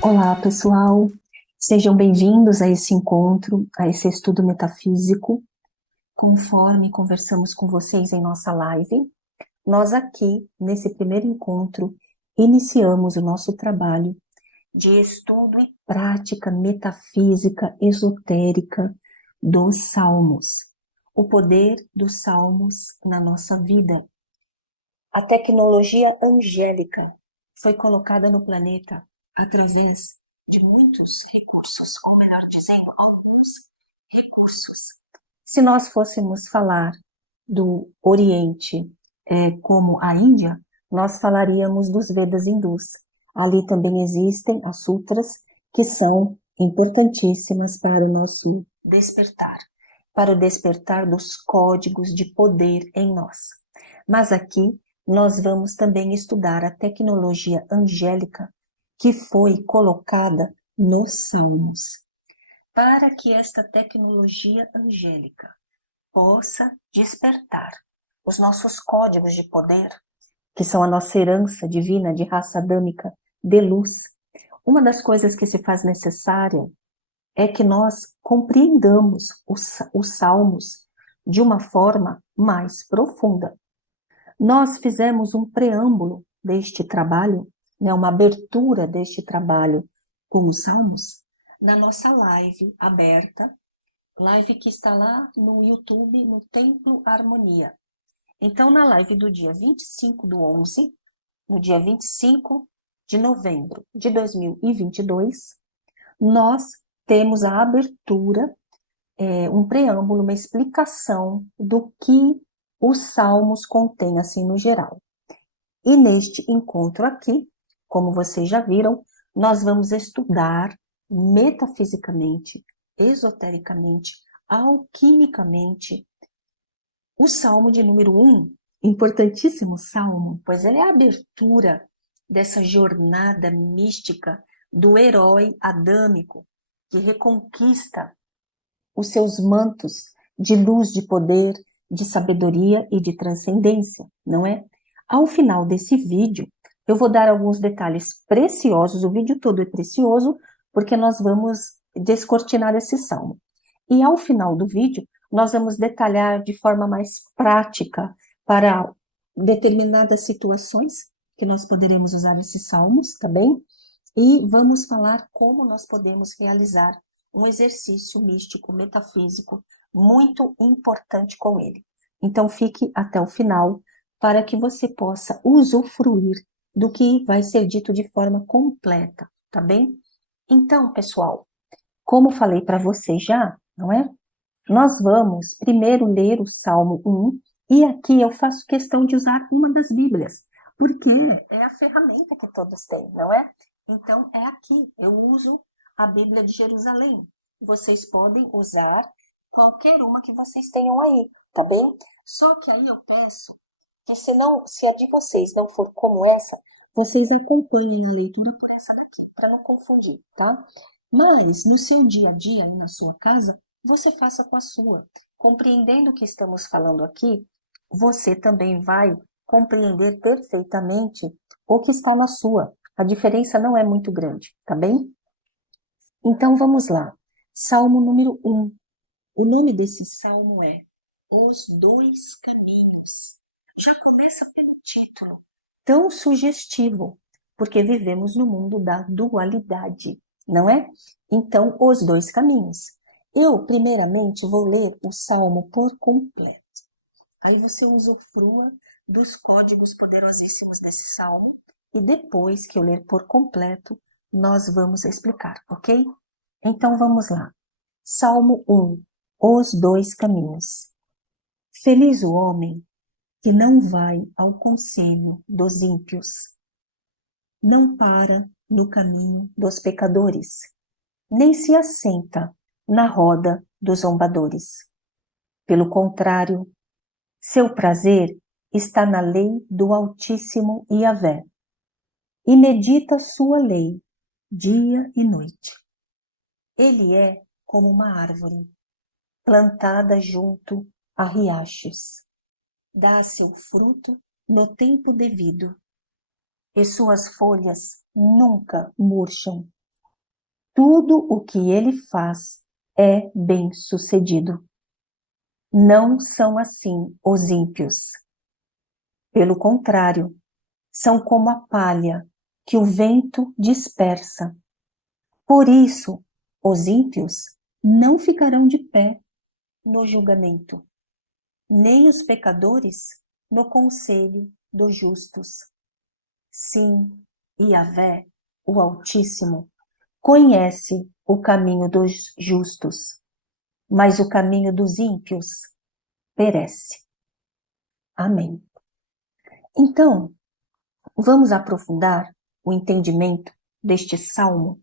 Olá, pessoal. Sejam bem-vindos a esse encontro, a esse estudo metafísico. Conforme conversamos com vocês em nossa live, nós aqui, nesse primeiro encontro, iniciamos o nosso trabalho de estudo e prática metafísica esotérica dos Salmos. O poder dos Salmos na nossa vida. A tecnologia angélica foi colocada no planeta através de muitos recursos, ou melhor dizendo, alguns recursos. Se nós fôssemos falar do Oriente como a Índia, nós falaríamos dos Vedas hindus. Ali também existem as sutras, que são importantíssimas para o nosso despertar, para o despertar dos códigos de poder em nós. Mas aqui nós vamos também estudar a tecnologia angélica que foi colocada nos Salmos. Para que esta tecnologia angélica possa despertar os nossos códigos de poder, que são a nossa herança divina de raça adâmica de luz, uma das coisas que se faz necessária é que nós compreendamos os Salmos de uma forma mais profunda. Nós fizemos um preâmbulo deste trabalho, uma abertura deste trabalho com os Salmos, na nossa live aberta, live que está lá no YouTube, no Templo Harmonia. Então, na live do dia 25/11, no dia 25 de novembro de 2022, nós temos a abertura, um preâmbulo, uma explicação do que os Salmos contêm, assim, no geral. E neste encontro aqui, como vocês já viram, nós vamos estudar metafisicamente, esotericamente, alquimicamente, o Salmo de número 1, importantíssimo salmo, pois ele é a abertura dessa jornada mística do herói adâmico que reconquista os seus mantos de luz, de poder, de sabedoria e de transcendência, não é? Ao final desse vídeo, eu vou dar alguns detalhes preciosos, o vídeo todo é precioso, porque nós vamos descortinar esse salmo. E ao final do vídeo, nós vamos detalhar de forma mais prática para determinadas situações que nós poderemos usar esses salmos, tá bem? E vamos falar como nós podemos realizar um exercício místico, metafísico, muito importante com ele. Então, fique até o final para que você possa usufruir do que vai ser dito de forma completa, tá bem? Então, pessoal, como falei para vocês já, não é? Nós vamos primeiro ler o Salmo 1, e aqui eu faço questão de usar uma das Bíblias, porque é a ferramenta que todos têm, não é? Então, é aqui, eu uso a Bíblia de Jerusalém. Vocês podem usar qualquer uma que vocês tenham aí, tá bem? Só que aí eu peço que se a de vocês não for como essa, vocês acompanhem a leitura por essa daqui, para não confundir, tá? Mas no seu dia a dia, aí na sua casa, você faça com a sua. Compreendendo o que estamos falando aqui, você também vai compreender perfeitamente o que está na sua. A diferença não é muito grande, tá bem? Então vamos lá. Salmo número 1. O nome desse salmo é Os Dois Caminhos. Já começa pelo título, tão sugestivo, porque vivemos no mundo da dualidade, não é? Então, os dois caminhos. Eu, primeiramente, vou ler o salmo por completo. Aí você usufrua dos códigos poderosíssimos desse salmo, e depois que eu ler por completo, nós vamos explicar, ok? Então vamos lá. Salmo 1. Os dois caminhos. Feliz o homem que não vai ao conselho dos ímpios, não para no caminho dos pecadores, nem se assenta na roda dos zombadores. Pelo contrário, seu prazer está na lei do Altíssimo Yahvé, e medita sua lei dia e noite. Ele é como uma árvore plantada junto a riachos. Dá seu fruto no tempo devido, e suas folhas nunca murcham. tudo o que ele faz é bem-sucedido. Não são assim os ímpios. Pelo contrário, são como a palha que o vento dispersa. Por isso, os ímpios não ficarão de pé no julgamento, nem os pecadores no conselho dos justos. Sim, Yahvé, o Altíssimo, conhece o caminho dos justos, mas o caminho dos ímpios perece. Amém. Então, vamos aprofundar o entendimento deste salmo.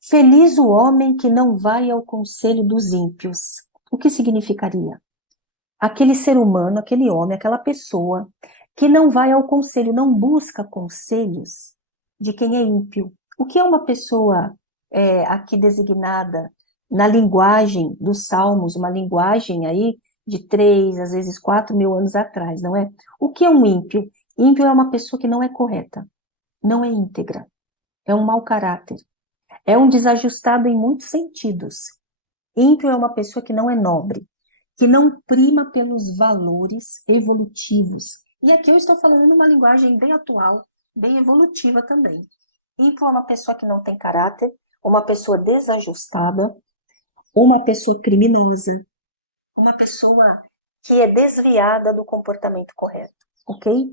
Feliz o homem que não vai ao conselho dos ímpios. O que significaria? Aquele ser humano, aquele homem, aquela pessoa que não vai ao conselho, não busca conselhos de quem é ímpio. O que é uma pessoa aqui designada na linguagem dos Salmos, uma linguagem aí de 3, às vezes 4.000 anos atrás, não é? O que é um ímpio? Ímpio é uma pessoa que não é correta, não é íntegra, é um mau caráter, é um desajustado em muitos sentidos. Ímpio é uma pessoa que não é nobre, que não prima pelos valores evolutivos. E aqui eu estou falando numa linguagem bem atual, bem evolutiva também. Ímpio é uma pessoa que não tem caráter, uma pessoa desajustada, uma pessoa criminosa, uma pessoa que é desviada do comportamento correto, ok?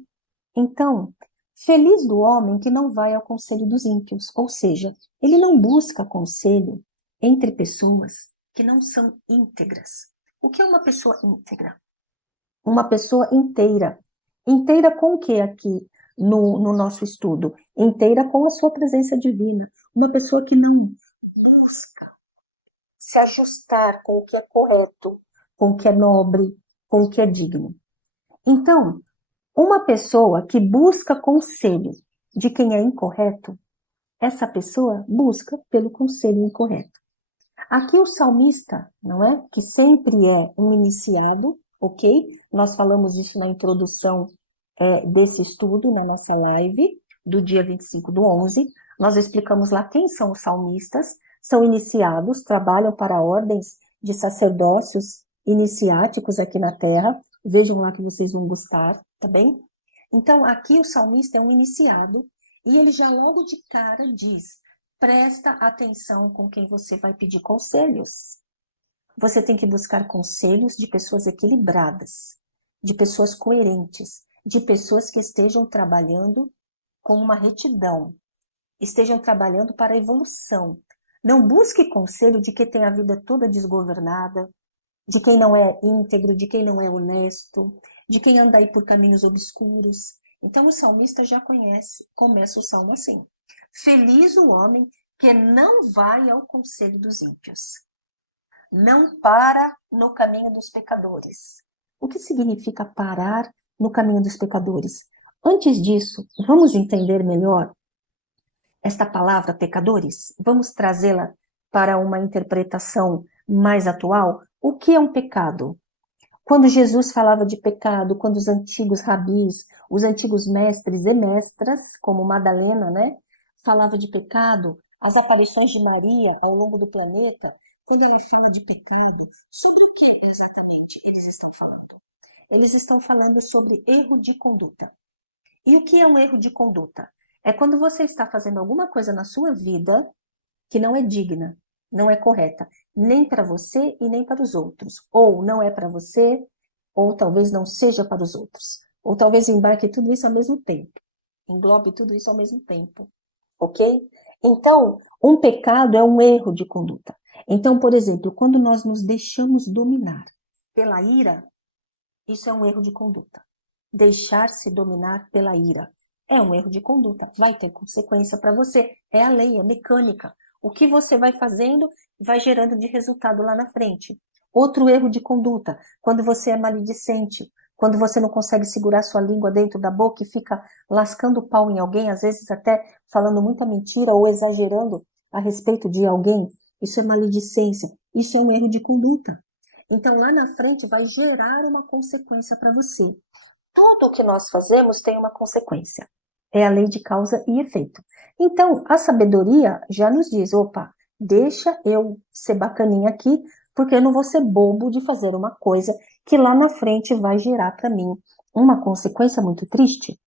Então, feliz do homem que não vai ao conselho dos ímpios, ou seja, ele não busca conselho entre pessoas que não são íntegras. O que é uma pessoa íntegra? Uma pessoa inteira. Inteira com o que aqui no nosso estudo? Inteira com a sua presença divina. Uma pessoa que não busca se ajustar com o que é correto, com o que é nobre, com o que é digno. Então, uma pessoa que busca conselho de quem é incorreto, essa pessoa busca pelo conselho incorreto. Aqui o salmista, não é? Que sempre é um iniciado, ok? Nós falamos isso na introdução desse estudo, na nossa live, do dia 25/11. Nós explicamos lá quem são os salmistas. São iniciados, trabalham para ordens de sacerdócios iniciáticos aqui na Terra. Vejam lá que vocês vão gostar, tá bem? Então, aqui o salmista é um iniciado e ele já logo de cara diz: presta atenção com quem você vai pedir conselhos. Você tem que buscar conselhos de pessoas equilibradas, de pessoas coerentes, de pessoas que estejam trabalhando com uma retidão, estejam trabalhando para a evolução. Não busque conselho de quem tem a vida toda desgovernada, de quem não é íntegro, de quem não é honesto, de quem anda aí por caminhos obscuros. Então o salmista já começa o salmo assim: feliz o homem que não vai ao conselho dos ímpios, não para no caminho dos pecadores. O que significa parar no caminho dos pecadores? Antes disso, vamos entender melhor esta palavra pecadores? Vamos trazê-la para uma interpretação mais atual? O que é um pecado? Quando Jesus falava de pecado, quando os antigos rabis, os antigos mestres e mestras, como Madalena, né, falava de pecado, as aparições de Maria ao longo do planeta, quando ela fala de pecado, sobre o que exatamente eles estão falando? Eles estão falando sobre erro de conduta. E o que é um erro de conduta? É quando você está fazendo alguma coisa na sua vida que não é digna, não é correta, nem para você e nem para os outros. Ou não é para você, ou talvez não seja para os outros. Ou talvez embarque tudo isso ao mesmo tempo. Englobe tudo isso ao mesmo tempo. Ok? Então, um pecado é um erro de conduta. Então, por exemplo, quando nós nos deixamos dominar pela ira, isso é um erro de conduta. Deixar-se dominar pela ira é um erro de conduta. Vai ter consequência para você. É a lei, é mecânica. O que você vai fazendo vai gerando de resultado lá na frente. Outro erro de conduta, quando você é maledicente, quando você não consegue segurar sua língua dentro da boca e fica lascando o pau em alguém, às vezes até falando muita mentira ou exagerando a respeito de alguém, isso é maledicência, isso é um erro de conduta. Então lá na frente vai gerar uma consequência para você. Tudo o que nós fazemos tem uma consequência. É a lei de causa e efeito. Então, a sabedoria já nos diz, opa, deixa eu ser bacaninha aqui, porque eu não vou ser bobo de fazer uma coisa que lá na frente vai gerar para mim uma consequência muito triste.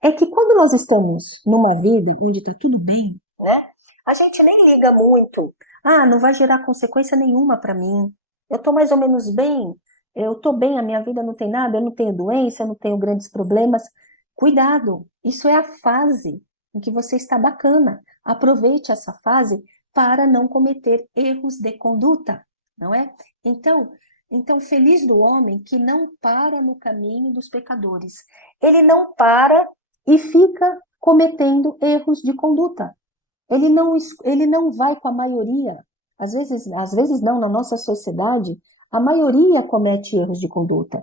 É que quando nós estamos numa vida onde está tudo bem, né? A gente nem liga muito. Ah, não vai gerar consequência nenhuma para mim. Eu estou mais ou menos bem. Eu estou bem, a minha vida não tem nada, eu não tenho doença, eu não tenho grandes problemas. Cuidado, isso é a fase em que você está bacana. Aproveite essa fase para não cometer erros de conduta, não é? Então, feliz do homem que não para no caminho dos pecadores. Ele não para e fica cometendo erros de conduta. Ele não vai com a maioria. Às vezes não, na nossa sociedade, a maioria comete erros de conduta.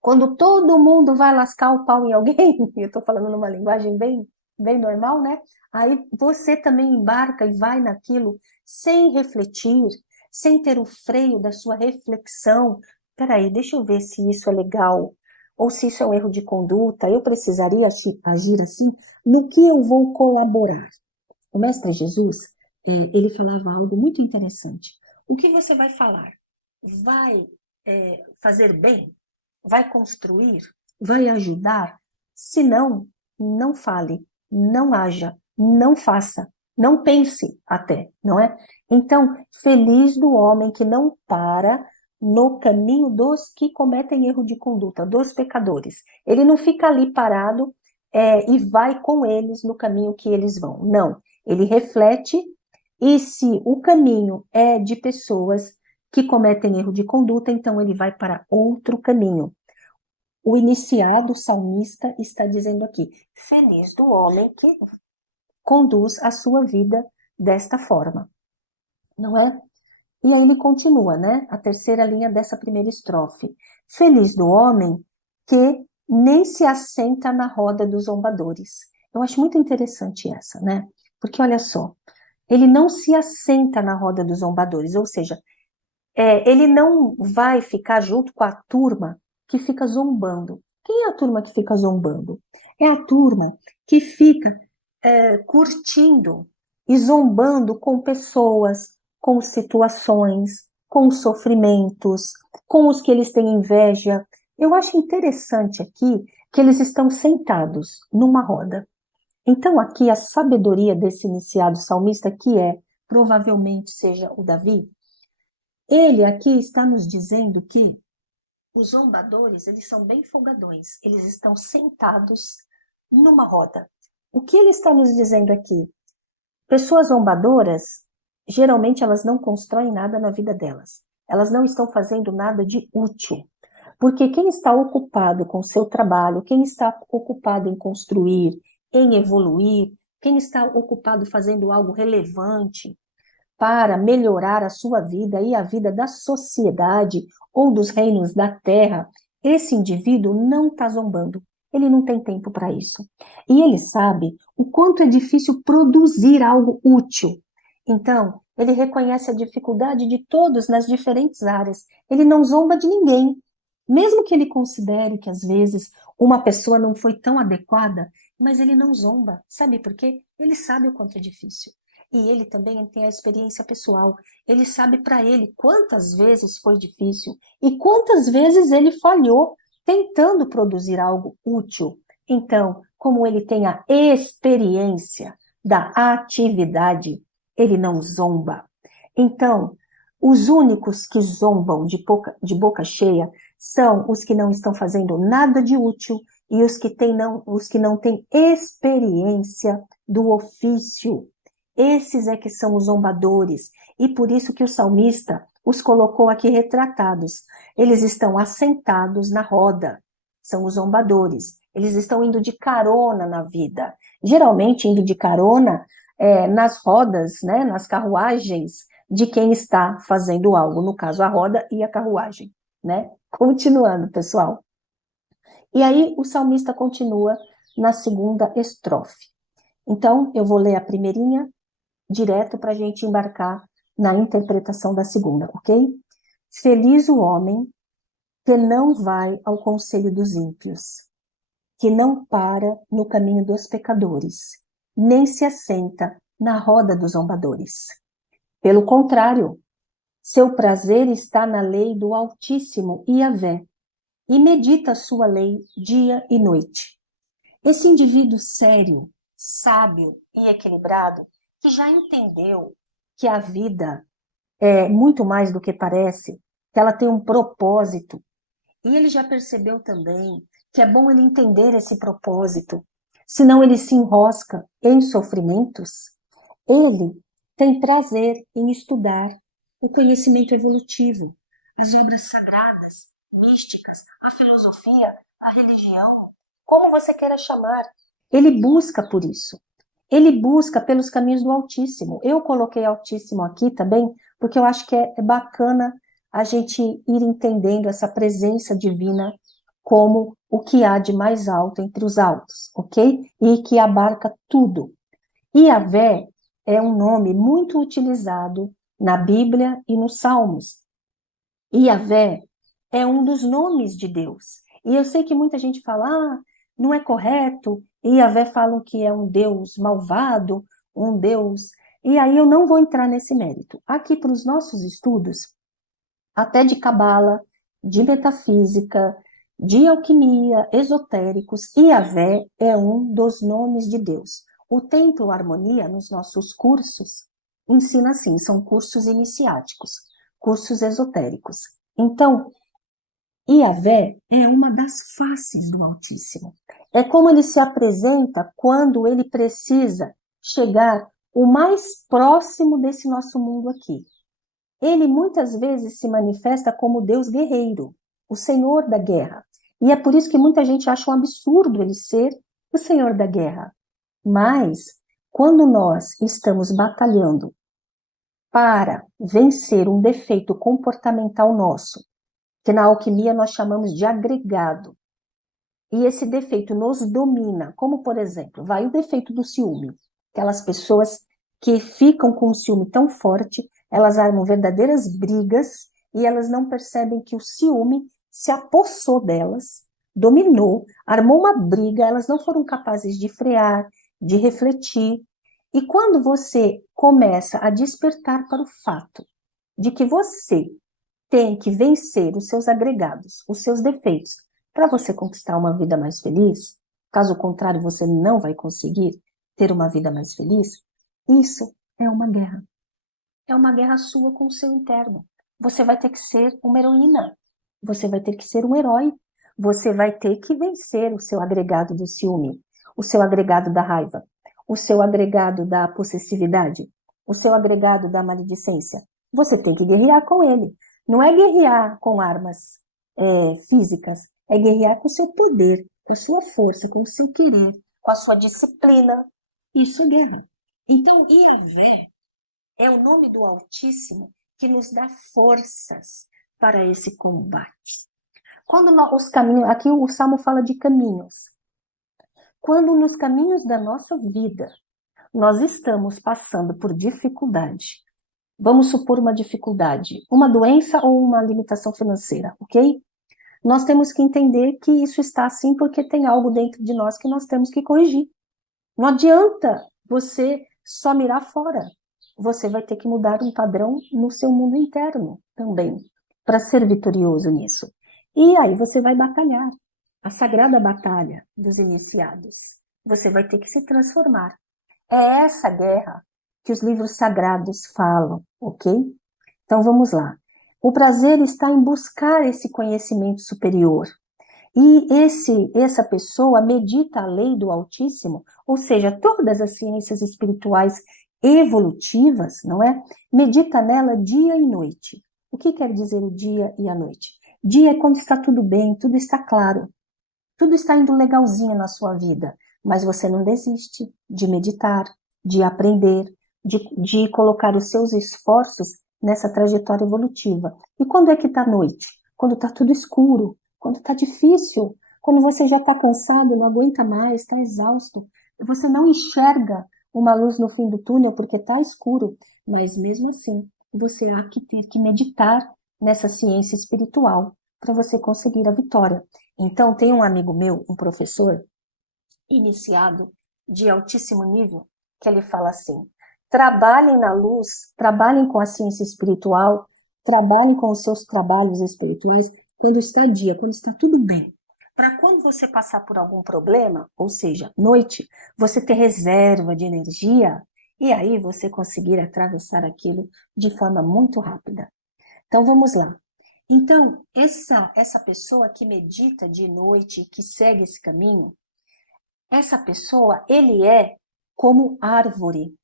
Quando todo mundo vai lascar o pau em alguém, eu estou falando numa linguagem bem normal, né? Aí você também embarca e vai naquilo sem refletir, sem ter o freio da sua reflexão. Peraí, deixa eu ver se isso é legal, ou se isso é um erro de conduta, eu precisaria agir assim, no que eu vou colaborar? O Mestre Jesus, ele falava algo muito interessante. O que você vai falar? Vai fazer bem? Vai construir? Vai ajudar? Se não, não fale, não haja, não faça, não pense até, não é? Então, feliz do homem que não para no caminho dos que cometem erro de conduta, dos pecadores. Ele não fica ali parado e vai com eles no caminho que eles vão. Não, ele reflete e se o caminho é de pessoas que cometem erro de conduta, então ele vai para outro caminho. O iniciado, o salmista, está dizendo aqui: feliz do homem que conduz a sua vida desta forma, não é? E aí ele continua, né? A terceira linha dessa primeira estrofe. Feliz do homem que nem se assenta na roda dos zombadores. Eu acho muito interessante essa, né? Porque olha só, ele não se assenta na roda dos zombadores, ou seja, ele não vai ficar junto com a turma que fica zombando. Quem é a turma que fica zombando? É a turma que fica curtindo e zombando com pessoas, com situações, com sofrimentos, com os que eles têm inveja. Eu acho interessante aqui que eles estão sentados numa roda. Então, aqui a sabedoria desse iniciado salmista, que provavelmente seja o Davi, ele aqui está nos dizendo que os zombadores, eles são bem folgadões, eles estão sentados numa roda. O que ele está nos dizendo aqui? Pessoas zombadoras, geralmente elas não constroem nada na vida delas. Elas não estão fazendo nada de útil. Porque quem está ocupado com o seu trabalho, quem está ocupado em construir, em evoluir, quem está ocupado fazendo algo relevante para melhorar a sua vida e a vida da sociedade ou dos reinos da terra, esse indivíduo não está zombando. Ele não tem tempo para isso. E ele sabe o quanto é difícil produzir algo útil. Então, ele reconhece a dificuldade de todos nas diferentes áreas. Ele não zomba de ninguém. Mesmo que ele considere que às vezes uma pessoa não foi tão adequada, mas ele não zomba. Sabe por quê? Ele sabe o quanto é difícil. E ele também tem a experiência pessoal. Ele sabe para ele quantas vezes foi difícil e quantas vezes ele falhou tentando produzir algo útil. Então, como ele tem a experiência da atividade, ele não zomba. Então, os únicos que zombam de boca cheia são os que não estão fazendo nada de útil e os que não têm experiência do ofício. Esses é que são os zombadores, e por isso que o salmista os colocou aqui retratados. Eles estão assentados na roda, são os zombadores. Eles estão indo de carona na vida, geralmente indo de carona nas rodas, né, nas carruagens de quem está fazendo algo, no caso a roda e a carruagem, né? Continuando, pessoal. E aí o salmista continua na segunda estrofe. Então, eu vou ler a primeirinha direto para a gente embarcar na interpretação da segunda, ok? Feliz o homem que não vai ao conselho dos ímpios, que não para no caminho dos pecadores, nem se assenta na roda dos zombadores. Pelo contrário, seu prazer está na lei do Altíssimo Yahvé, e medita sua lei dia e noite. Esse indivíduo sério, sábio e equilibrado, que já entendeu que a vida é muito mais do que parece, que ela tem um propósito, e ele já percebeu também que é bom ele entender esse propósito, senão ele se enrosca em sofrimentos. Ele tem prazer em estudar o conhecimento evolutivo, as obras sagradas, místicas, a filosofia, a religião, como você queira chamar. Ele busca por isso. Ele busca pelos caminhos do Altíssimo. Eu coloquei Altíssimo aqui também, porque eu acho que é bacana a gente ir entendendo essa presença divina como o que há de mais alto entre os altos, ok? E que abarca tudo. Yahvé é um nome muito utilizado na Bíblia e nos Salmos. Yahvé é um dos nomes de Deus. E eu sei que muita gente fala, não é correto, Yahvé falam que é um Deus malvado, um Deus... E aí eu não vou entrar nesse mérito. Aqui para os nossos estudos, até de cabala, de metafísica, de alquimia, esotéricos, Yahvé é um dos nomes de Deus. O Templo Harmonia, nos nossos cursos, ensina assim, são cursos iniciáticos, cursos esotéricos. Então, Yahvé é uma das faces do Altíssimo. É como ele se apresenta quando ele precisa chegar o mais próximo desse nosso mundo aqui. Ele muitas vezes se manifesta como Deus guerreiro, o Senhor da guerra. E é por isso que muita gente acha um absurdo ele ser o Senhor da guerra. Mas, quando nós estamos batalhando para vencer um defeito comportamental nosso, que na alquimia nós chamamos de agregado, e esse defeito nos domina, como por exemplo, vai o defeito do ciúme, aquelas pessoas que ficam com um ciúme tão forte, elas armam verdadeiras brigas e elas não percebem que o ciúme se apossou delas, dominou, armou uma briga, elas não foram capazes de frear, de refletir. E quando você começa a despertar para o fato de que você tem que vencer os seus agregados, os seus defeitos, para você conquistar uma vida mais feliz, caso contrário você não vai conseguir ter uma vida mais feliz, isso é uma guerra. É uma guerra sua com o seu interno. Você vai ter que ser uma heroína. Você vai ter que ser um herói. Você vai ter que vencer o seu agregado do ciúme, o seu agregado da raiva, o seu agregado da possessividade, o seu agregado da maledicência. Você tem que guerrear com ele. Não é guerrear com armas físicas, é guerrear com o seu poder, com a sua força, com o seu querer, com a sua disciplina. Isso é guerra. Então, Yahvé é o nome do Altíssimo que nos dá forças para esse combate. Quando os caminhos, aqui o Salmo fala de caminhos. Quando nos caminhos da nossa vida nós estamos passando por dificuldade, vamos supor uma dificuldade, uma doença ou uma limitação financeira, ok? Nós temos que entender que isso está assim porque tem algo dentro de nós que nós temos que corrigir. Não adianta você só mirar fora. Você vai ter que mudar um padrão no seu mundo interno também, para ser vitorioso nisso. E aí você vai batalhar. A sagrada batalha dos iniciados. Você vai ter que se transformar. É essa guerra que os livros sagrados falam, ok? Então vamos lá. O prazer está em buscar esse conhecimento superior. E essa pessoa medita a lei do Altíssimo, ou seja, todas as ciências espirituais evolutivas, não é? Medita nela dia e noite. O que quer dizer o dia e a noite? Dia é quando está tudo bem, tudo está claro, tudo está indo legalzinho na sua vida, mas você não desiste de meditar, de aprender, de colocar os seus esforços nessa trajetória evolutiva. E quando é que está noite? Quando está tudo escuro, quando está difícil, quando você já está cansado, não aguenta mais, está exausto, você não enxerga uma luz no fim do túnel porque está escuro, mas mesmo assim você há que ter que meditar nessa ciência espiritual para você conseguir a vitória. Então tem um amigo meu, um professor, iniciado de altíssimo nível, que ele fala assim: trabalhem na luz, trabalhem com a ciência espiritual, trabalhem com os seus trabalhos espirituais quando está dia, quando está tudo bem. Para quando você passar por algum problema, ou seja, noite, você ter reserva de energia e aí você conseguir atravessar aquilo de forma muito rápida. Então vamos lá. Então, essa pessoa que medita de noite, que segue esse caminho, essa pessoa, ele é como árvore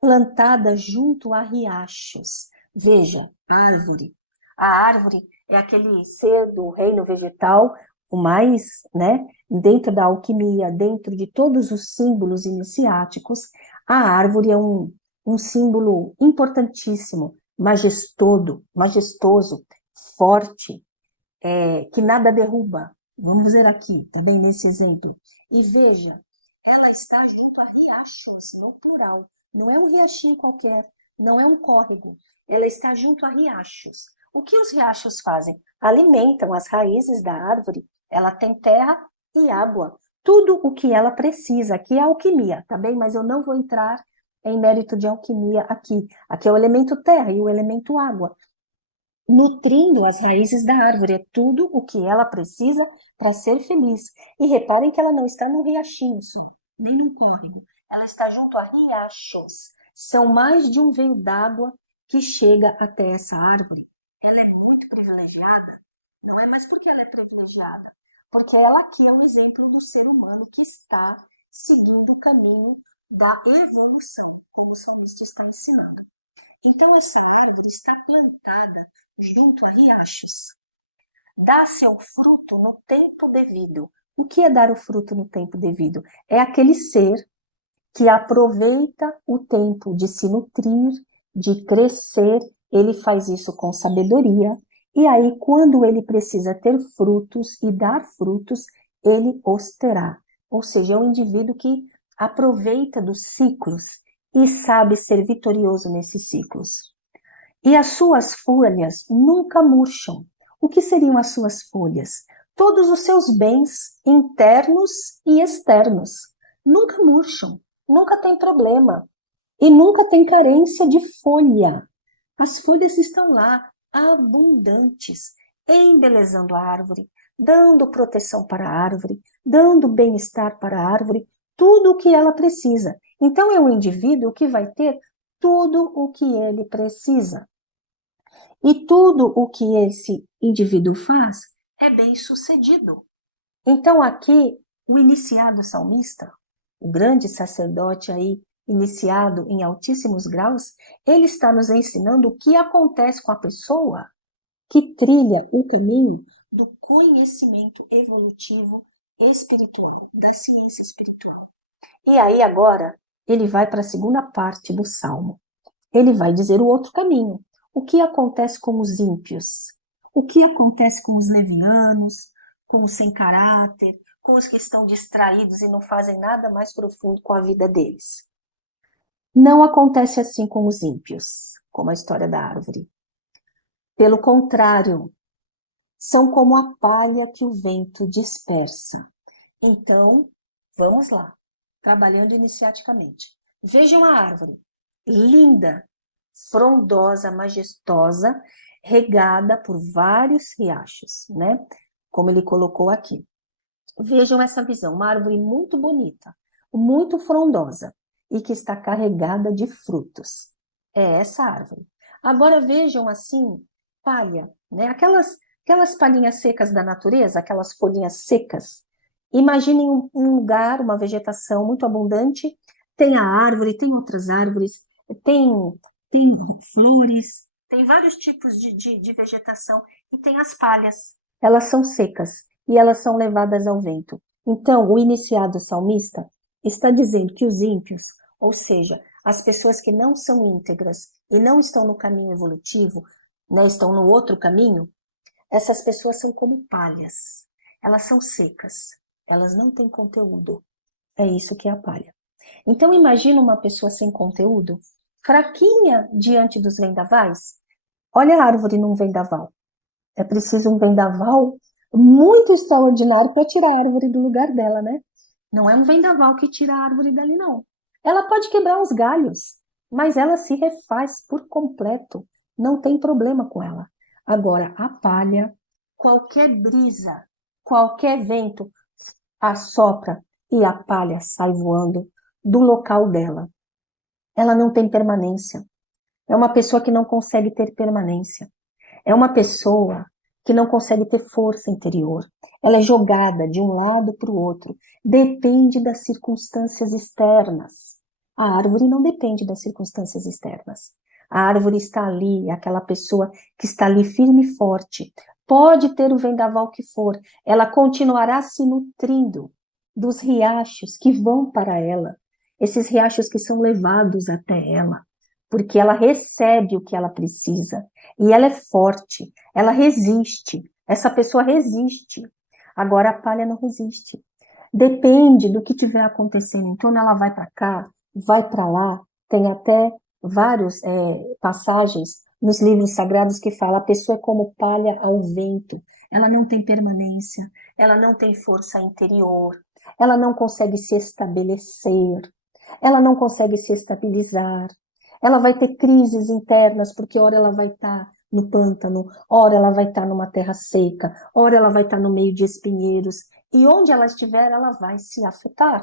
plantada junto a riachos. Veja, árvore. A árvore é aquele ser do reino vegetal, o mais, né, dentro da alquimia, dentro de todos os símbolos iniciáticos, a árvore é um símbolo importantíssimo, majestoso, forte, que nada derruba. Vamos ver aqui, tá bem, nesse exemplo. E veja, ela está junto a riachos, no plural. Não é um riachinho qualquer, não é um córrego. Ela está junto a riachos. O que os riachos fazem? Alimentam as raízes da árvore. Ela tem terra e água. Tudo o que ela precisa. Aqui é alquimia, tá bem? Mas eu não vou entrar em mérito de alquimia aqui. Aqui é o elemento terra e o elemento água, nutrindo as raízes da árvore. É tudo o que ela precisa para ser feliz. E reparem que ela não está num riachinho só, nem num córrego. Ela está junto a riachos. São mais de um veio d'água que chega até essa árvore. Ela é muito privilegiada. Não é mais porque ela é privilegiada, porque ela aqui é um exemplo do ser humano que está seguindo o caminho da evolução, como o salmista está ensinando. Então essa árvore está plantada junto a riachos. Dá seu fruto no tempo devido. O que é dar o fruto no tempo devido? É aquele ser que aproveita o tempo de se nutrir, de crescer, ele faz isso com sabedoria, e aí quando ele precisa ter frutos e dar frutos, ele os terá. Ou seja, é um indivíduo que aproveita dos ciclos e sabe ser vitorioso nesses ciclos. E as suas folhas nunca murcham. O que seriam as suas folhas? Todos os seus bens internos e externos nunca murcham, nunca tem problema e nunca tem carência de folha. As folhas estão lá, abundantes, embelezando a árvore, dando proteção para a árvore, dando bem-estar para a árvore, tudo o que ela precisa. Então é um indivíduo que vai ter tudo o que ele precisa. E tudo o que esse indivíduo faz é bem sucedido. Então aqui, o iniciado salmista, o grande sacerdote aí, iniciado em altíssimos graus, ele está nos ensinando o que acontece com a pessoa que trilha o caminho do conhecimento evolutivo espiritual, da ciência espiritual. E aí agora, ele vai para a segunda parte do salmo. Ele vai dizer o outro caminho. O que acontece com os ímpios? O que acontece com os levianos, com os sem caráter, com os que estão distraídos e não fazem nada mais profundo com a vida deles? Não acontece assim com os ímpios, como a história da árvore. Pelo contrário, são como a palha que o vento dispersa. Então, vamos lá, trabalhando iniciaticamente. Vejam a árvore, linda, frondosa, majestosa, regada por vários riachos, né? Como ele colocou aqui. Vejam essa visão, uma árvore muito bonita, muito frondosa e que está carregada de frutos. É essa árvore. Agora vejam assim, palha, né? Aquelas palhinhas secas da natureza, aquelas folhinhas secas. Imaginem um lugar, uma vegetação muito abundante, tem a árvore, tem outras árvores, tem, tem flores, tem vários tipos de vegetação e tem as palhas. Elas são secas e elas são levadas ao vento. Então, o iniciado salmista está dizendo que os ímpios, ou seja, as pessoas que não são íntegras e não estão no caminho evolutivo, não estão no outro caminho, essas pessoas são como palhas. Elas são secas, elas não têm conteúdo. É isso que é a palha. Então, imagina uma pessoa sem conteúdo, fraquinha diante dos vendavais. Olha a árvore num vendaval. É preciso um vendaval muito extraordinário para tirar a árvore do lugar dela, né? Não é um vendaval que tira a árvore dali, não. Ela pode quebrar uns galhos, mas ela se refaz por completo. Não tem problema com ela. Agora, a palha, qualquer brisa, qualquer vento assopra e a palha sai voando do local dela. Ela não tem permanência. É uma pessoa que não consegue ter permanência. É uma pessoa que não consegue ter força interior. Ela é jogada de um lado para o outro. Depende das circunstâncias externas. A árvore não depende das circunstâncias externas. A árvore está ali, aquela pessoa que está ali firme e forte. Pode ter o vendaval que for, ela continuará se nutrindo dos riachos que vão para ela, esses riachos que são levados até ela, porque ela recebe o que ela precisa. E ela é forte, ela resiste. Essa pessoa resiste. Agora a palha não resiste. Depende do que estiver acontecendo. Então ela vai para cá, vai para lá. Tem até várias passagens nos livros sagrados que fala: a pessoa é como palha ao vento. Ela não tem permanência, ela não tem força interior, ela não consegue se estabelecer, ela não consegue se estabilizar. Ela vai ter crises internas, porque ora ela vai estar no pântano, ora ela vai estar numa terra seca, ora ela vai estar no meio de espinheiros. E onde ela estiver, ela vai se afetar,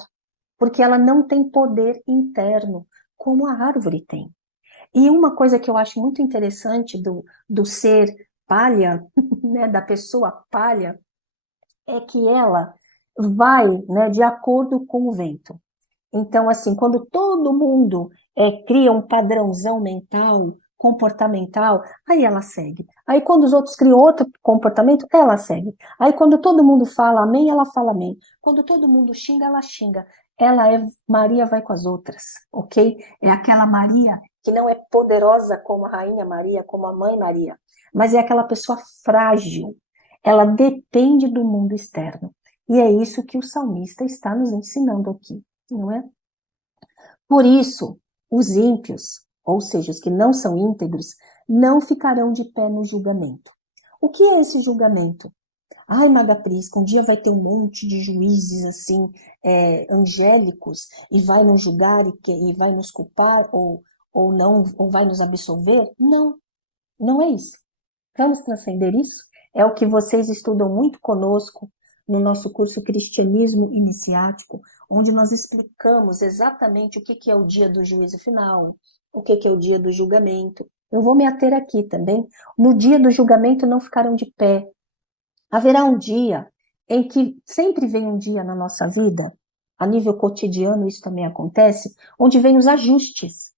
porque ela não tem poder interno, como a árvore tem. E uma coisa que eu acho muito interessante do ser palha, né, da pessoa palha, é que ela vai, né, de acordo com o vento. Então, assim, quando todo mundo cria um padrãozão mental, comportamental, aí ela segue. Aí quando os outros criam outro comportamento, ela segue. Aí quando todo mundo fala amém, ela fala amém. Quando todo mundo xinga, ela xinga. Ela é Maria vai com as outras, ok? É aquela Maria que não é poderosa como a Rainha Maria, como a Mãe Maria, mas é aquela pessoa frágil. Ela depende do mundo externo. E é isso que o salmista está nos ensinando aqui, não é? Por isso, os ímpios, ou seja, os que não são íntegros, não ficarão de pé no julgamento. O que é esse julgamento? Ai, Maga Prisca, um dia vai ter um monte de juízes assim, angélicos, e vai nos julgar e vai nos culpar, ou não, ou vai nos absolver? Não, não é isso. Vamos transcender isso? É o que vocês estudam muito conosco no nosso curso Cristianismo Iniciático, onde nós explicamos exatamente o que é o dia do juízo final, o que é o dia do julgamento. Eu vou me ater aqui também. No dia do julgamento não ficarão de pé. Haverá um dia em que sempre vem um dia na nossa vida, a nível cotidiano isso também acontece, onde vem os ajustes.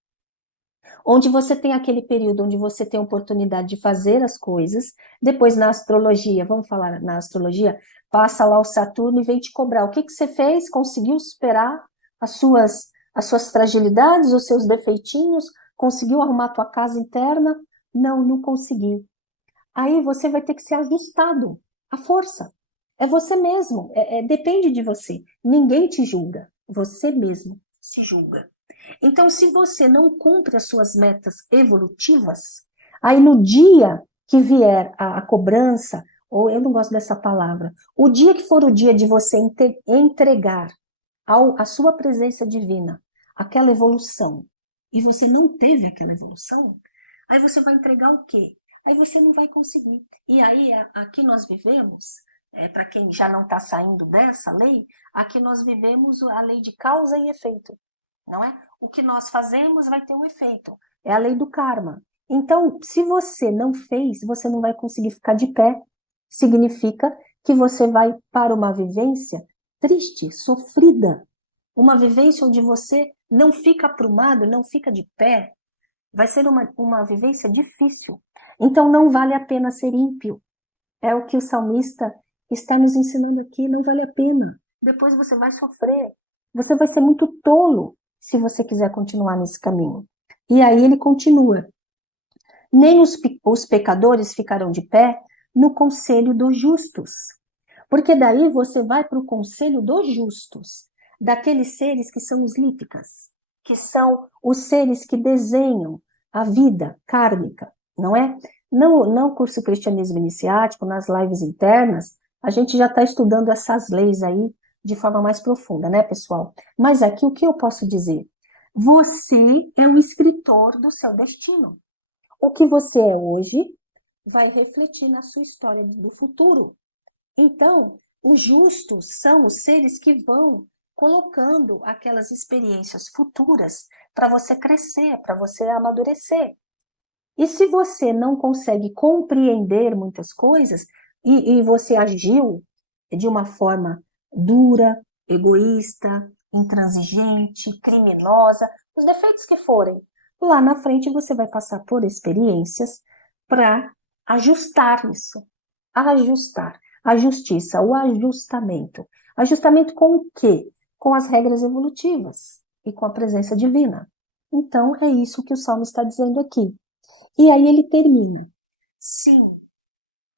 Onde você tem aquele período onde você tem a oportunidade de fazer as coisas, depois na astrologia, vamos falar na astrologia, passa lá o Saturno e vem te cobrar. O que você fez? Conseguiu superar as suas fragilidades, os seus defeitinhos? Conseguiu arrumar a tua casa interna? Não, não consegui. Aí você vai ter que ser ajustado à força. É você mesmo, depende de você. Ninguém te julga, você mesmo se julga. Então, se você não cumpre as suas metas evolutivas, aí no dia que vier a cobrança, ou eu não gosto dessa palavra, o dia que for o dia de você entregar à sua presença divina aquela evolução, e você não teve aquela evolução, aí você vai entregar o quê? Aí você não vai conseguir. E aí, aqui nós vivemos, para quem já não está saindo dessa lei, aqui nós vivemos a lei de causa e efeito, não é? O que nós fazemos vai ter um efeito. É a lei do karma. Então, se você não fez, você não vai conseguir ficar de pé. Significa que você vai para uma vivência triste, sofrida. Uma vivência onde você não fica aprumado, não fica de pé. Vai ser uma vivência difícil. Então, não vale a pena ser ímpio. É o que o salmista está nos ensinando aqui, não vale a pena. Depois você vai sofrer. Você vai ser muito tolo se você quiser continuar nesse caminho. E aí ele continua. Nem os pecadores ficarão de pé no conselho dos justos. Porque daí você vai para o conselho dos justos, daqueles seres que são os lípicas, que são os seres que desenham a vida kármica, não é? No curso Cristianismo Iniciático, nas lives internas, a gente já está estudando essas leis aí de forma mais profunda, né, pessoal? Mas aqui o que eu posso dizer? Você é o escritor do seu destino. O que você é hoje vai refletir na sua história do futuro. Então, os justos são os seres que vão colocando aquelas experiências futuras para você crescer, para você amadurecer. E se você não consegue compreender muitas coisas e você agiu de uma forma dura, egoísta, intransigente, criminosa, os defeitos que forem, lá na frente você vai passar por experiências para ajustar isso. Ajustar. A justiça, o ajustamento. Ajustamento com o quê? Com as regras evolutivas e com a presença divina. Então, é isso que o Salmo está dizendo aqui. E aí ele termina. Sim,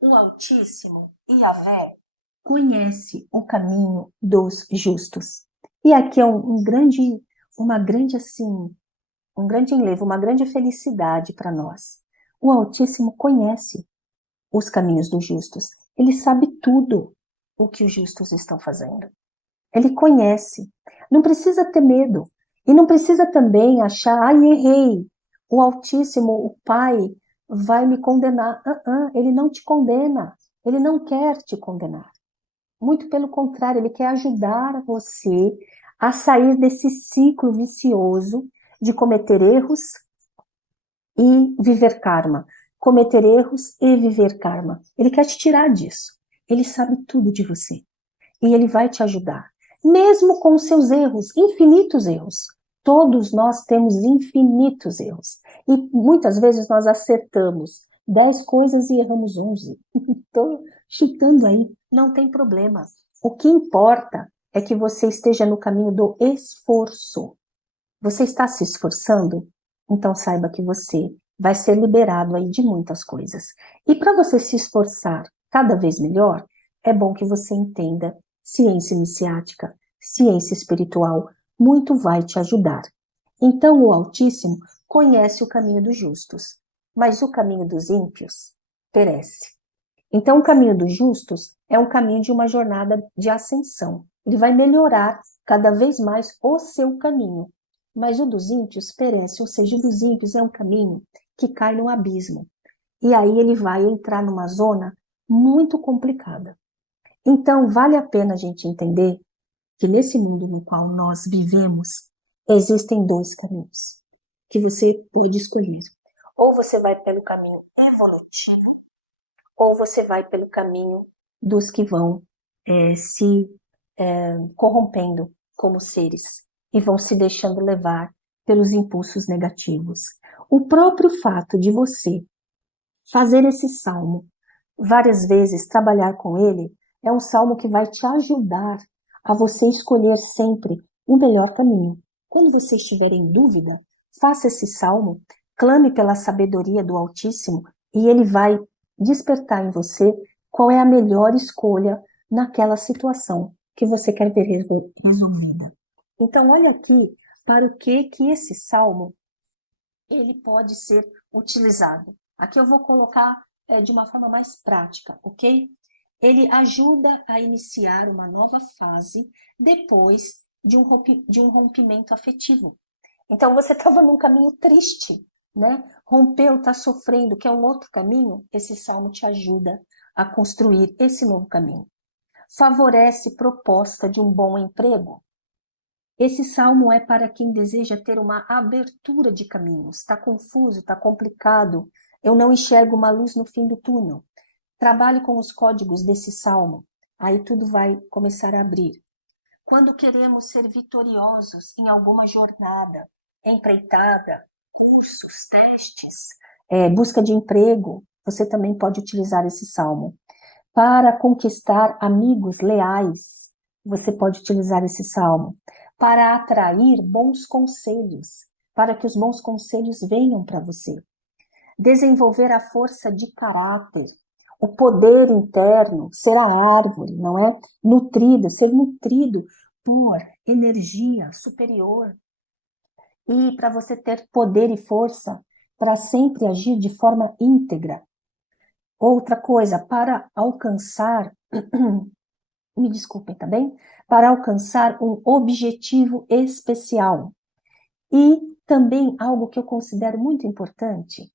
o Altíssimo, Yahvé, conhece o caminho dos justos. E aqui é um grande enlevo, uma grande felicidade para nós. O Altíssimo conhece os caminhos dos justos. Ele sabe tudo o que os justos estão fazendo. Ele conhece. Não precisa ter medo. E não precisa também achar, ai, errei. O Altíssimo, o Pai, vai me condenar. Ele não te condena. Ele não quer te condenar. Muito pelo contrário, ele quer ajudar você a sair desse ciclo vicioso de cometer erros e viver karma. Cometer erros e viver karma. Ele quer te tirar disso. Ele sabe tudo de você. E ele vai te ajudar. Mesmo com os seus erros, infinitos erros. Todos nós temos infinitos erros. E muitas vezes nós acertamos 10 coisas e erramos 11. Estou chutando aí, não tem problema. O que importa é que você esteja no caminho do esforço. Você está se esforçando? Então saiba que você vai ser liberado aí de muitas coisas. E para você se esforçar cada vez melhor, é bom que você entenda ciência iniciática, ciência espiritual, muito vai te ajudar. Então o Altíssimo conhece o caminho dos justos, mas o caminho dos ímpios perece. Então o caminho dos justos é um caminho de uma jornada de ascensão. Ele vai melhorar cada vez mais o seu caminho. Mas o dos ímpios perece, ou seja, o dos ímpios é um caminho que cai no abismo. E aí ele vai entrar numa zona muito complicada. Então, vale a pena a gente entender que nesse mundo no qual nós vivemos, existem dois caminhos que você pode escolher. Ou você vai pelo caminho evolutivo, ou você vai pelo caminho dos que vão se corrompendo como seres e vão se deixando levar pelos impulsos negativos. O próprio fato de você fazer esse salmo várias vezes, trabalhar com ele, é um salmo que vai te ajudar a você escolher sempre o melhor caminho. Quando você estiver em dúvida, faça esse salmo, clame pela sabedoria do Altíssimo e ele vai despertar em você qual é a melhor escolha naquela situação que você quer ver resolvida. Então, olha aqui para o que esse salmo ele pode ser utilizado. Aqui eu vou colocar de uma forma mais prática, ok? Ele ajuda a iniciar uma nova fase depois de um rompimento afetivo. Então você estava num caminho triste, né? Rompeu, está sofrendo, quer um outro caminho? Esse salmo te ajuda a construir esse novo caminho. Favorece proposta de um bom emprego. Esse salmo é para quem deseja ter uma abertura de caminhos. Está confuso, está complicado. Eu não enxergo uma luz no fim do túnel. Trabalhe com os códigos desse salmo. Aí tudo vai começar a abrir. Quando queremos ser vitoriosos em alguma jornada, empreitada, cursos, testes, busca de emprego, você também pode utilizar esse salmo. Para conquistar amigos leais, você pode utilizar esse salmo. Para atrair bons conselhos, para que os bons conselhos venham para você. Desenvolver a força de caráter, o poder interno, ser a árvore, não é? Nutrido, ser nutrido por energia superior. E para você ter poder e força para sempre agir de forma íntegra. Outra coisa, para alcançar, me desculpem, tá bem? para alcançar um objetivo especial. E também algo que eu considero muito importante,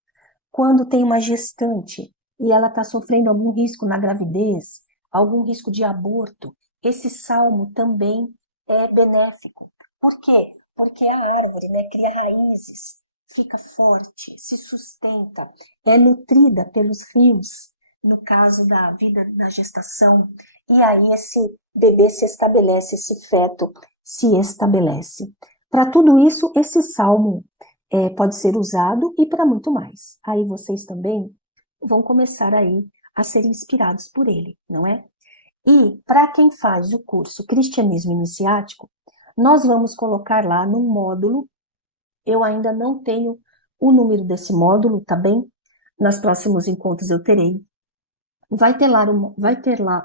quando tem uma gestante e ela está sofrendo algum risco na gravidez, algum risco de aborto, esse salmo também é benéfico. Por quê? Porque a árvore, né, cria raízes, fica forte, se sustenta, é nutrida pelos rios, no caso da vida da gestação, e aí esse bebê se estabelece, esse feto se estabelece. Para tudo isso, esse salmo pode ser usado e para muito mais. Aí vocês também vão começar aí a ser inspirados por ele, não é? E para quem faz o curso Cristianismo Iniciático, nós vamos colocar lá num módulo, eu ainda não tenho o número desse módulo, tá bem? Nos próximos encontros eu terei. Vai ter lá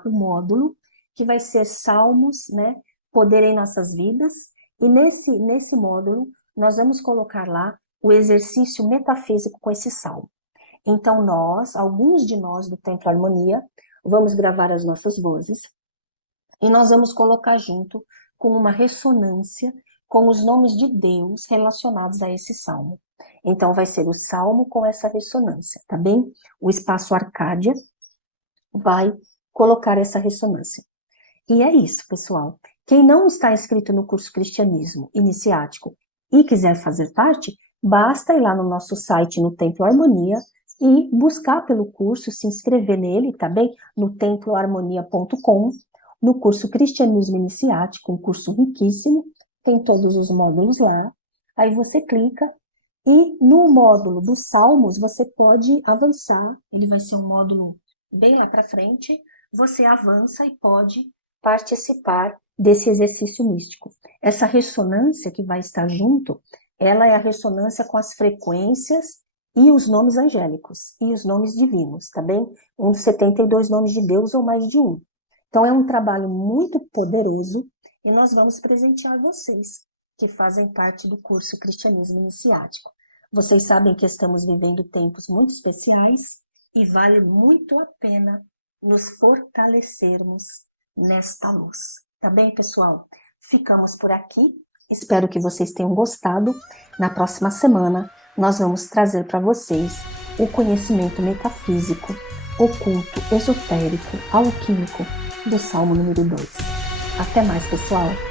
o módulo que vai ser Salmos, né? Poder em nossas vidas. E nesse módulo nós vamos colocar lá o exercício metafísico com esse salmo. Então alguns de nós do Templo Harmonia, vamos gravar as nossas vozes e nós vamos colocar junto com uma ressonância com os nomes de Deus relacionados a esse salmo. Então vai ser o salmo com essa ressonância, tá bem? O Espaço Arcádia vai colocar essa ressonância. E é isso, pessoal. Quem não está inscrito no curso Cristianismo Iniciático e quiser fazer parte, basta ir lá no nosso site, no Templo Harmonia, e buscar pelo curso, se inscrever nele, tá bem? No temploharmonia.com, no curso Cristianismo Iniciático, um curso riquíssimo, tem todos os módulos lá. Aí você clica e no módulo dos Salmos você pode avançar, ele vai ser um módulo bem lá para frente, você avança e pode participar desse exercício místico. Essa ressonância que vai estar junto, ela é a ressonância com as frequências e os nomes angélicos e os nomes divinos, tá bem? Um dos 72 nomes de Deus ou mais de um. Então é um trabalho muito poderoso e nós vamos presentear vocês que fazem parte do curso Cristianismo Iniciático. Vocês sabem que estamos vivendo tempos muito especiais e vale muito a pena nos fortalecermos nesta luz. Tá bem, pessoal? Ficamos por aqui. Espero que vocês tenham gostado. Na próxima semana, nós vamos trazer para vocês o conhecimento metafísico, oculto, esotérico, alquímico do Salmo número 2. Até mais, pessoal!